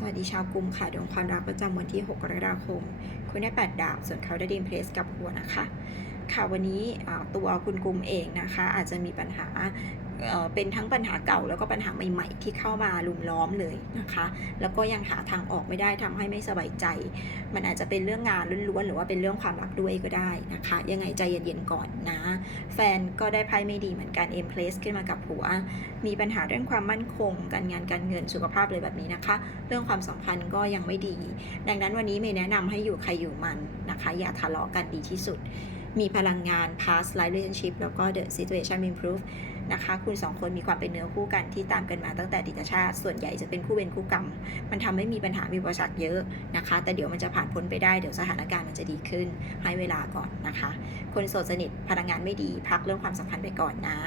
สวัสดีชาวกลุ่มค่ะดวงความรักประจำวันที่ 6 กรกฎาคม คุณได้ 8 ดาว ส่วนเขาได้ดีมเพลสกับหัวนะคะ ค่ะวันนี้อ่าตัวคุณกลุ่มเองนะคะ อาจจะมีปัญหาเอ่อเป็นทั้งปัญหาเก่าแล้วก็ปัญหาใหม่ ๆ ที่เข้ามาลุมล้อมเลยนะคะ แล้วก็ยังหาทางออกไม่ได้ทำให้ไม่สบายใจ มันอาจจะเป็นเรื่องงานล้วนๆหรือว่าเป็นเรื่องความรักด้วยก็ได้นะคะ ยังไงใจเย็นๆก่อนนะ แฟนก็ได้ไพ่ไม่ดีเหมือนกันเอ็มเพลสขึ้นมากับหัว มีปัญหาเรื่องความมั่นคง การงานการเงินสุขภาพเลยแบบนี้นะคะ เรื่องความสัมพันธ์ก็ยังไม่ดี ดังนั้นวันนี้เมย์แนะนำให้อยู่ใครอยู่มันนะคะ อย่าทะเลาะกันดีที่สุด มีพลังงาน past life relationship แล้วก็ the situation improve นะคะ คุณสองคนมีความเป็นเนื้อคู่กันที่ตามกันมาตั้งแต่ดิตชาติ ส่วนใหญ่จะเป็นคู่เวรคู่กรรม มันทำให้มีปัญหามีอุปสรรคเยอะนะคะ แต่เดี๋ยวมันจะผ่านพ้นไปได้ เดี๋ยวสถานการณ์มันจะดีขึ้น ให้เวลาก่อนนะคะ คนโสดสนิทพลังงานไม่ดี พักเรื่องความสัมพันธ์ไปก่อนนะ